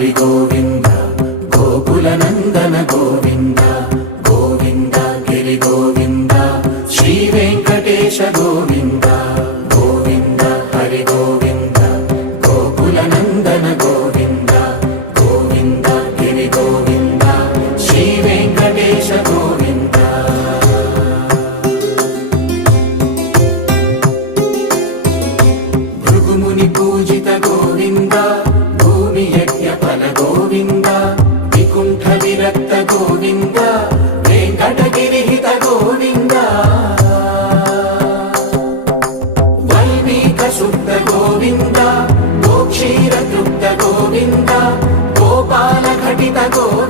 హరి గోవింద గోకుల నందన గోవింద గోవింద గిరి గోవింద శ్రీ వెంకటేశ గోవింద గోవింద హరి గోవింద గోకుల నందన గోవింద గోవింద గిరి గోవింద శ్రీ వెంకటేశ గోవింద భృగుముని పూజిత గోవింద భూమి యజ్ఞ ఫల గోవింద వికుంఠ విరక్త గోవింద వెంకటగిరిహిత గోవింద వైదిక శుద్ధ గోవింద గోక్షీర తృప్త గోవింద గోపాల ఘటిత గోవింద